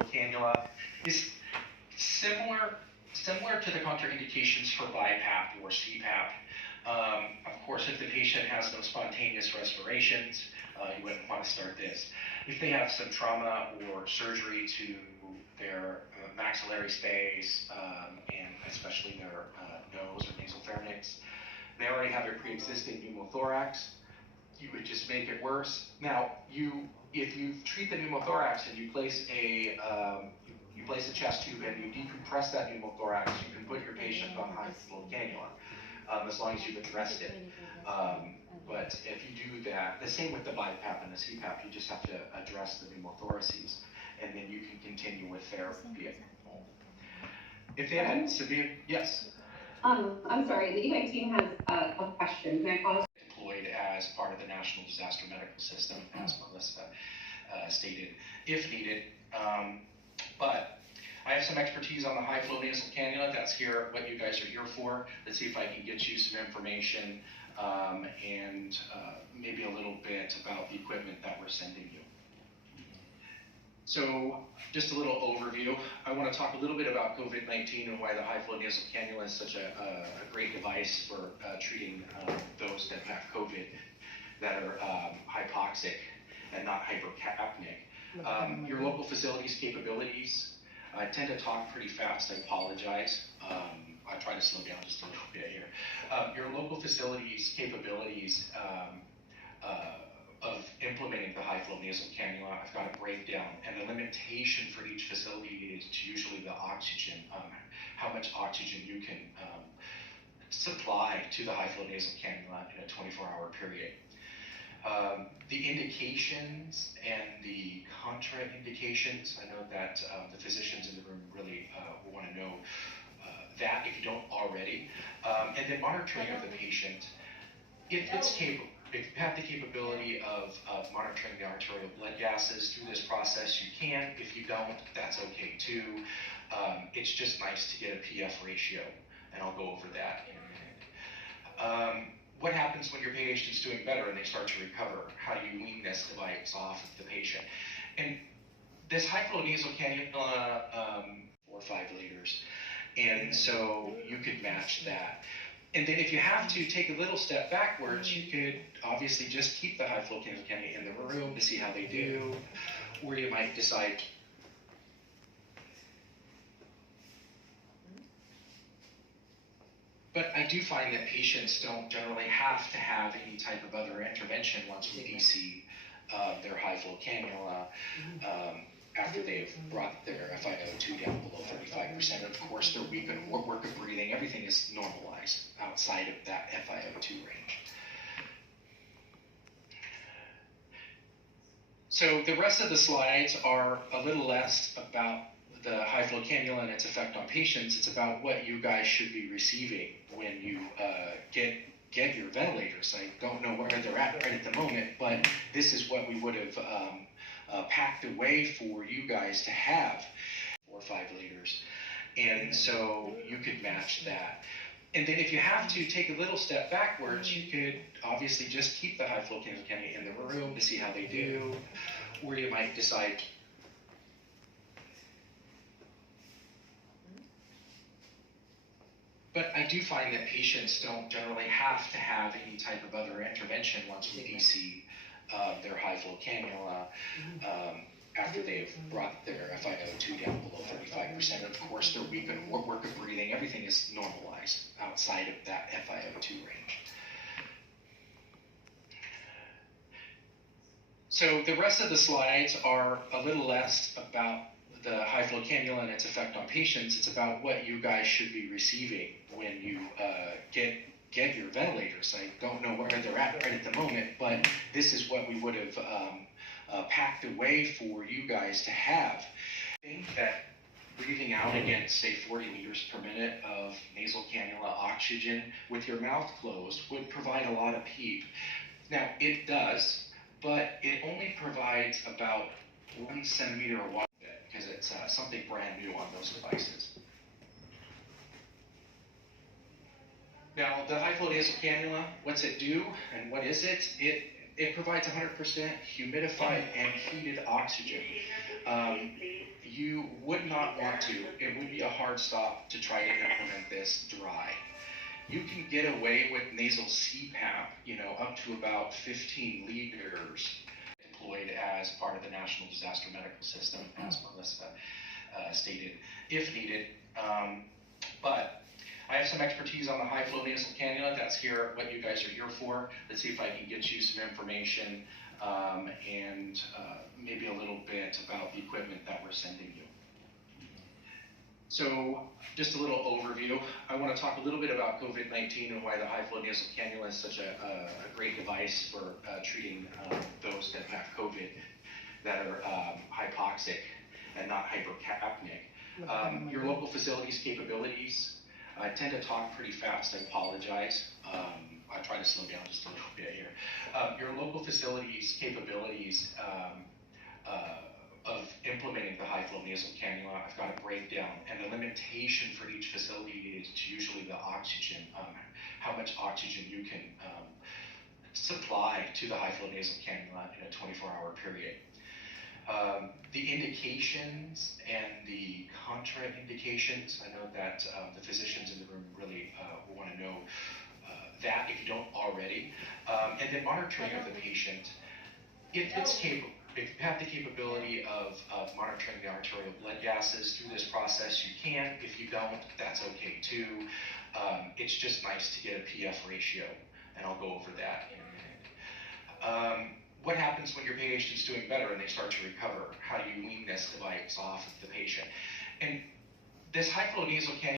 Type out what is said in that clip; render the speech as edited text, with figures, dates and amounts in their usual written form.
nasal cannula is similar to the contraindications for BiPAP or CPAP. Of course, if the patient has no spontaneous respirations, you wouldn't want to start this. If they have some trauma or surgery to their maxillary space, and especially their nose or nasopharynx, they already have a pre-existing pneumothorax, you would just make it worse. Now, if you treat the pneumothorax and you place a chest tube and you decompress that pneumothorax, you can put your patient on high flow cannula, as long as you've addressed it. But if you do that, the same with the BiPAP and the CPAP, you just have to address the pneumothoraces, and then you can continue with therapy at home. If they had severe, yes? I'm sorry, the Ebeye team has a question. Can I pause? Deployed as part of the National Disaster Medical System, as Melissa stated, if needed. But I have some expertise on the high flow nasal cannula. That's what you guys are here for. Let's see if I can get you some information and maybe a little bit about the equipment that we're sending you. So just a little overview. I want to talk a little bit about COVID-19 and why the high flow nasal cannula is such a great device for treating those that have COVID that are hypoxic and not hypercapnic. Your local facilities capabilities. I tend to talk pretty fast, I apologize. I try to slow down just a little bit here. Your local facilities capabilities of implementing the high flow nasal cannula, I've got a breakdown, and the limitation for each facility is usually the oxygen, how much oxygen you can supply to the high flow nasal cannula in a 24-hour period. The indications and the contraindications, I know that the physicians in the room really want to know that if you don't already. And then monitoring of the patient. If you have the capability of monitoring the arterial blood gases through this process, you can. If you don't, that's okay too. It's just nice to get a PF ratio, and I'll go over that in a minute. What happens when your patient's doing better and they start to recover? How do you wean this device off of the patient? And this high flow nasal cannula, 4 or 5 liters. And so you could match that. And then if you have to take a little step backwards, you could obviously just keep the high flow nasal cannula in the room to see how they do, or you might decide But I do find that patients don't generally have to have any type of other intervention once we DC their high flow cannula after they've brought their FiO2 down below 35%. Of course, their work of breathing, everything is normalized outside of that FiO2 range. So the rest of the slides are a little less about the high flow cannula and its effect on patients. It's about what you guys should be receiving when you get your ventilators. I don't know where they're at right at the moment, but this is what we would have packed away for you guys to have, 4 or 5 liters. And so you could match that. And then if you have to take a little step backwards, you could obviously just keep the high flow cannula in the room to see how they do, or you might decide But I do find that patients don't generally have to have any type of other intervention once we DC their high flow cannula after they've brought their FiO2 down below 35%. Of course, their work of breathing, everything is normalized outside of that FiO2 range. So the rest of the slides are a little less about the high flow cannula and its effect on patients. It's about what you guys should be receiving when you get your ventilators. I don't know where they're at right at the moment, but this is what we would have packed away for you guys to have. I think that breathing out against, say, 40 liters per minute of nasal cannula oxygen with your mouth closed would provide a lot of PEEP. Now, it does, but it only provides about 1 centimeter or 1 bit because it's something brand new on those devices. Now, the high flow nasal cannula, what's it do and what is it? It provides 100% humidified and heated oxygen. you would not want to, it would be a hard stop to try to implement this dry. You can get away with nasal CPAP, up to about 15 liters deployed as part of the National Disaster Medical System, as Melissa stated, if needed. But I have some expertise on the high flow nasal cannula. That's what you guys are here for. Let's see if I can get you some information and maybe a little bit about the equipment that we're sending you. So just a little overview. I want to talk a little bit about COVID-19 and why the high flow nasal cannula is such a great device for treating those that have COVID that are hypoxic and not hypercapnic. Your local facilities capabilities. I tend to talk pretty fast, I apologize. I'll try to slow down just a little bit here. Your local facilities capabilities of implementing the high flow nasal cannula, I've got a breakdown, and the limitation for each facility is usually the oxygen, how much oxygen you can supply to the high flow nasal cannula in a 24-hour period. The indications and the contraindications, I know that the physicians in the room really want to know that if you don't already. And then monitoring of the patient. If you have the capability of monitoring the arterial blood gases through this process, you can. If you don't, that's okay too. It's just nice to get a PF ratio, and I'll go over that in a minute. What happens when your patient's doing better and they start to recover? How do you wean this device off of the patient? And this high flow nasal cannula